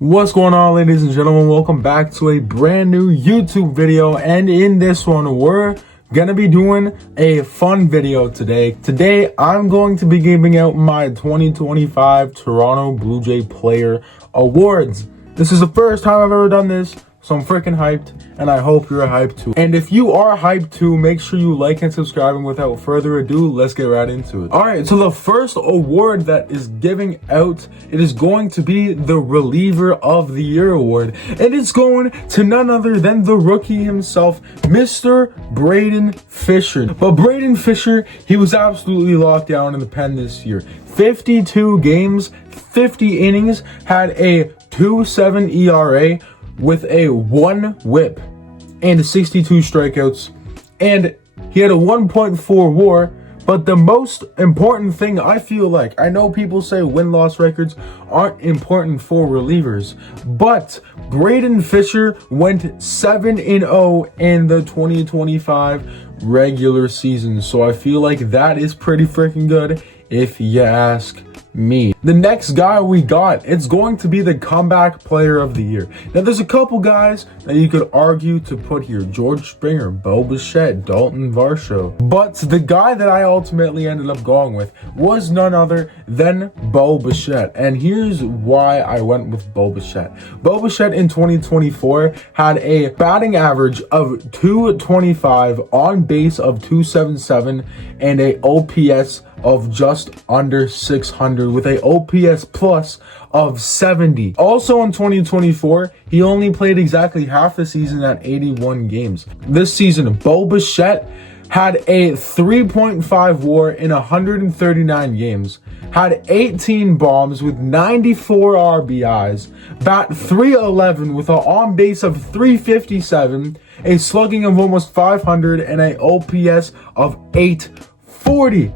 What's going on, ladies and gentlemen? Welcome back to a brand new YouTube video, and in this one we're gonna be doing a fun video today. Today I'm going to be giving out my 2025 Toronto Blue Jay Player Awards. This is the first time I've ever done this, so I'm freaking hyped, and I hope you're hyped too. And if you are hyped too, make sure you like and subscribe, and without further ado, let's get right into it. Alright, so the first award that is giving out, it is going to be the Reliever of the Year award, and it's going to none other than the rookie himself, Mr. Braden Fisher. But Braden Fisher, he was absolutely locked down in the pen this year. 52 games, 50 innings, had a 2.7 ERA, with a 1 whip and 62 strikeouts, and he had a 1.4 WAR. But the most important thing, I feel like, I know people say win-loss records aren't important for relievers, but Braden Fisher went 7-0 in the 2025 regular season, so I feel like that is pretty freaking good if you ask me. The next guy we got, it's going to be the Comeback Player of the Year. Now there's a couple guys that you could argue to put here: George Springer, Bo Bichette, Dalton Varsho. But the guy that I ultimately ended up going with was none other than Bo Bichette. And here's why I went with Bo Bichette. Bo Bichette in 2024 had a batting average of 225, on base of 277, and a OPS of just under 600 with a OPS plus of 70. Also in 2024, he only played exactly half the season at 81 games. This season, Bo Bichette had a 3.5 WAR in 139 games, had 18 bombs with 94 RBIs, bat 311 with an on base of 357, a slugging of almost 500, and a OPS of 840.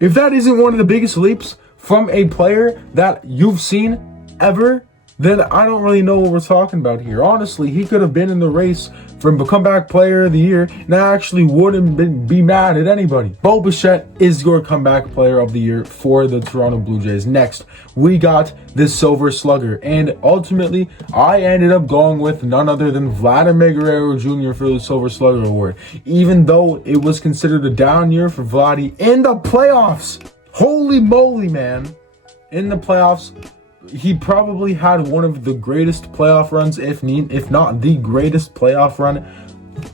If that isn't one of the biggest leaps from a player that you've seen ever, then I don't really know what we're talking about here. Honestly, he could have been in the race for Comeback Player of the Year, and I actually wouldn't be mad at anybody. Bo Bichette is your Comeback Player of the Year for the Toronto Blue Jays. Next, we got the Silver Slugger, and ultimately, I ended up going with none other than Vladimir Guerrero Jr. for the Silver Slugger award, even though it was considered a down year for Vladdy in the playoffs. Holy moly, man. In the playoffs, he probably had one of the greatest playoff runs, if not the greatest playoff run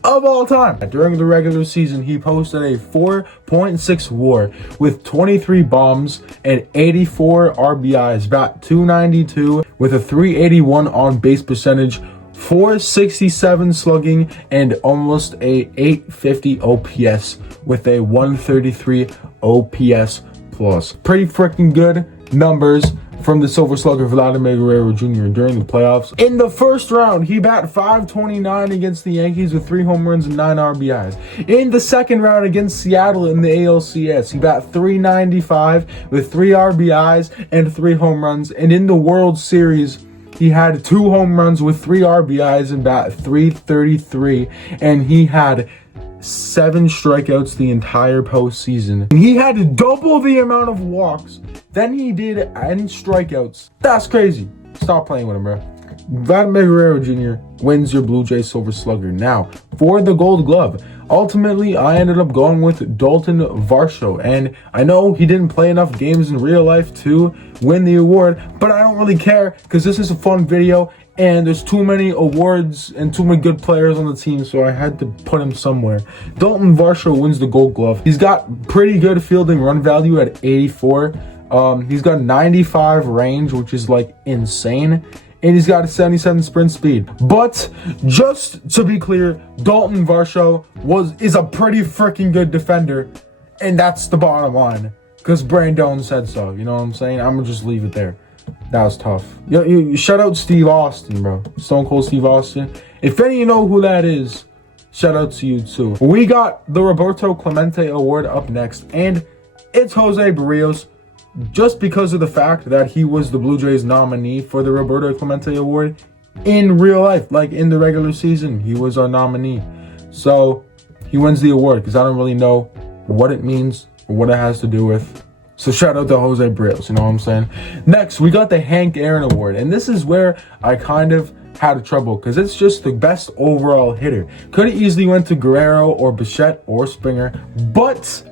of all time. During the regular season, he posted a 4.6 WAR with 23 bombs and 84 RBIs, bat 292 with a 381 on base percentage, 467 slugging, and almost a 850 OPS with a 133 OPS plus. Pretty freaking good numbers from the Silver Slugger Vladimir Guerrero Jr. during the playoffs. In the first round, he bat 529 against the Yankees with 3 home runs and 9 RBIs. In the second round against Seattle in the ALCS, he bat 395 with 3 RBIs and 3 home runs. And in the World Series, he had 2 home runs with 3 RBIs and bat 333, and he had 7 strikeouts the entire postseason. And he had double the amount of walks than he did in strikeouts. That's crazy. Stop playing with him, bro. Vladimir Guerrero Jr. wins your Blue Jay Silver Slugger. Now, for the Gold Glove, ultimately, I ended up going with Dalton Varsho, and I know he didn't play enough games in real life to win the award, but I don't really care because this is a fun video, and there's too many awards and too many good players on the team, so I had to put him somewhere. Dalton Varsho wins the Gold Glove. He's got pretty good fielding run value at 84. He's got 95 range, which is like insane. And he's got a 77 sprint speed. But just to be clear, Dalton Varsho is a pretty freaking good defender. And that's the bottom line. Because Brandon said so. You know what I'm saying? I'm going to just leave it there. That was tough. Yo, shout out Steve Austin, bro. Stone Cold Steve Austin. If any of you know who that is, shout out to you too. We got the Roberto Clemente Award up next. And it's Jose Barrios. Just because of the fact that he was the Blue Jays nominee for the Roberto Clemente Award in real life, like in the regular season, he was our nominee. So he wins the award because I don't really know what it means or what it has to do with. So shout out to Jose Briles, you know what I'm saying? Next, we got the Hank Aaron Award. And this is where I kind of had trouble because it's just the best overall hitter. Could have easily went to Guerrero or Bichette or Springer, but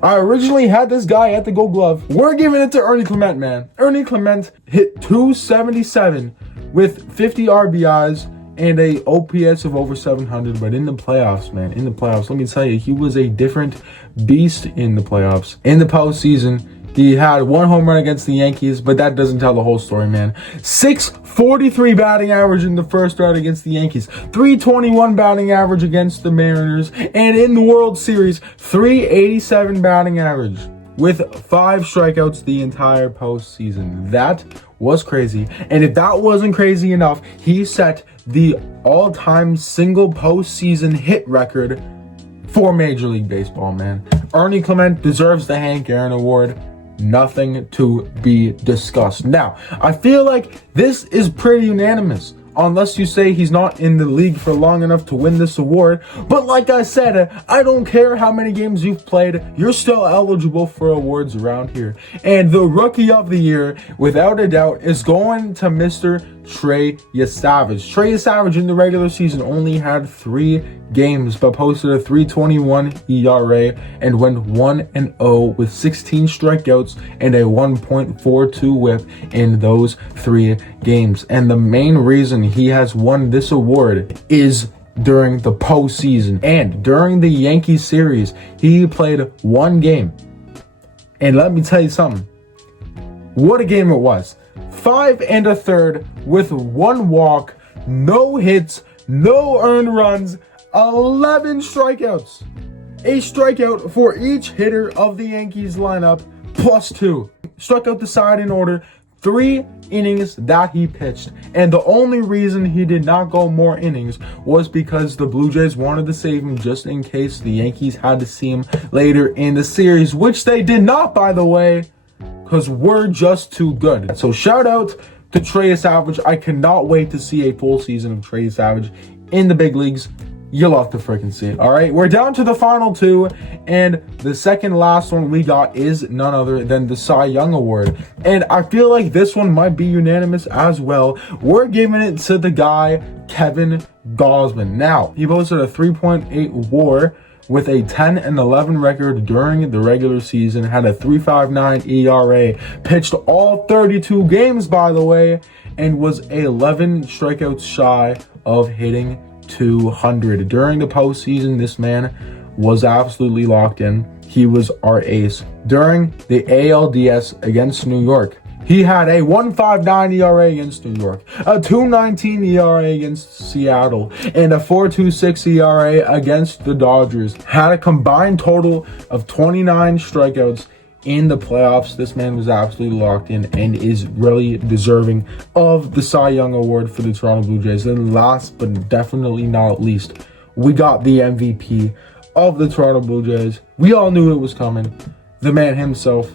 I originally had this guy at the Gold Glove. We're giving it to Ernie Clement, man. Ernie Clement hit 277 with 50 RBIs and a OPS of over 700, but in the playoffs, man, in the playoffs, let me tell you, he was a different beast in the playoffs. In the postseason, he had 1 home run against the Yankees, but that doesn't tell the whole story, man. 643 batting average in the first round against the Yankees, 321 batting average against the Mariners, and in the World Series, 387 batting average with 5 strikeouts the entire postseason. That was crazy. And if that wasn't crazy enough, he set the all-time single postseason hit record for Major League Baseball, man. Ernie Clement deserves the Hank Aaron Award. Nothing to be discussed. Now, I feel like this is pretty unanimous, unless you say he's not in the league for long enough to win this award. But like I said, I don't care how many games you've played, you're still eligible for awards around here. And the Rookie of the Year, without a doubt, is going to Mr. Trey Yesavage. Trey Yesavage in the regular season only had 3 games, but posted a 3.21 ERA and went 1-0 with 16 strikeouts and a 1.42 WHIP in those 3 games. And the main reason he has won this award is during the postseason. And during the Yankee series, he played 1 game. And let me tell you something. What a game it was. 5 1/3 with 1 walk, no hits, no earned runs, 11 strikeouts. A strikeout for each hitter of the Yankees lineup, plus 2. Struck out the side in order, 3 innings that he pitched. And the only reason he did not go more innings was because the Blue Jays wanted to save him just in case the Yankees had to see him later in the series, which they did not, by the way, because we're just too good. So shout out to Trey Yesavage. I cannot wait to see a full season of Trey Yesavage in the big leagues. You'll have to freaking see it. All right, we're down to the final 2, and the second last one we got is none other than the Cy Young Award. And I feel like this one might be unanimous as well. We're giving it to the guy, Kevin Gausman. Now, he posted a 3.8 WAR with a 10-11 record during the regular season, had a 3.59 ERA, pitched all 32 games, by the way, and was 11 strikeouts shy of hitting 200. During the postseason, this man was absolutely locked in. He was our ace. During the ALDS against New York, he had a 1.59 ERA against New York, a 2.19 ERA against Seattle, and a 4.26 ERA against the Dodgers. Had a combined total of 29 strikeouts in the playoffs. This man was absolutely locked in and is really deserving of the Cy Young Award for the Toronto Blue Jays. And last but definitely not least, we got the MVP of the Toronto Blue Jays. We all knew it was coming. The man himself,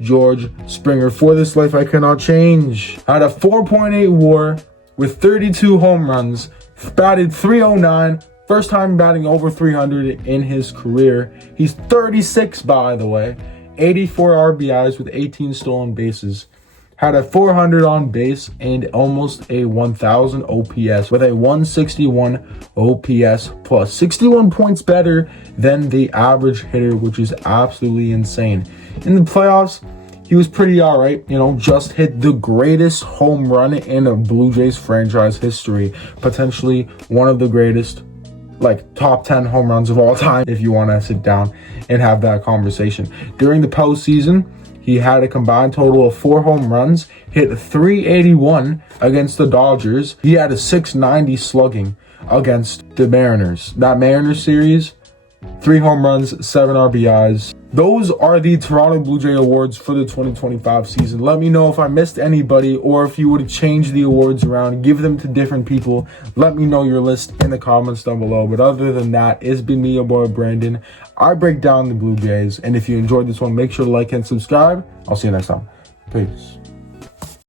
George Springer. For this life I cannot change. Had a 4.8 WAR with 32 home runs, batted .309, first time batting over 300 in his career. He's 36, by the way. 84 RBIs with 18 stolen bases. Had a 400 on base and almost a 1,000 OPS with a 161 OPS plus. 61 points better than the average hitter, which is absolutely insane. In the playoffs, he was pretty all right, you know, just hit the greatest home run in a Blue Jays franchise history. Potentially one of the greatest, like top 10 home runs of all time, if you want to sit down and have that conversation. During the postseason, he had a combined total of 4 home runs, hit 381 against the Dodgers. He had a 690 slugging against the Mariners. That Mariners series, 3 home runs, 7 RBIs. Those are the Toronto Blue Jay awards for the 2025 season. Let me know if I missed anybody or if you would change the awards around, give them to different people. Let me know your list in the comments down below. But other than that, it's been me, your boy Brandon. I break down the Blue Jays. And if you enjoyed this one, make sure to like and subscribe. I'll see you next time. Peace.